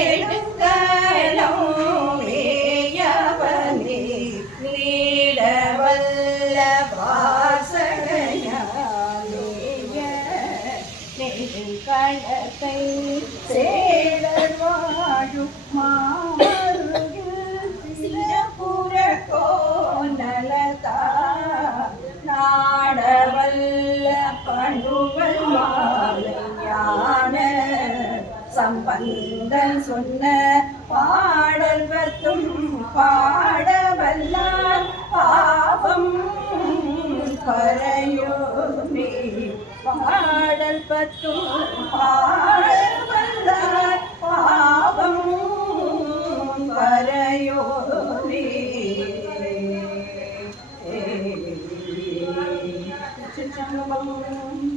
நெடுங்கலம் மேயவனே நீடவல்ல வாசனையாலேய நெடுங்கலத்தை சேடர் வாழும் மாமருகில் சிறப்புற கோநலதா நாடவல்ல பணுவல் மாலையான சம்பந்தன் சொன்ன பாடல் பத்தும் பாடவல்லார் பாவம் பரையோனே பாடல் பத்தும் பாடவல்லார் பாவம் பரையோனே சிற்றம்பலம்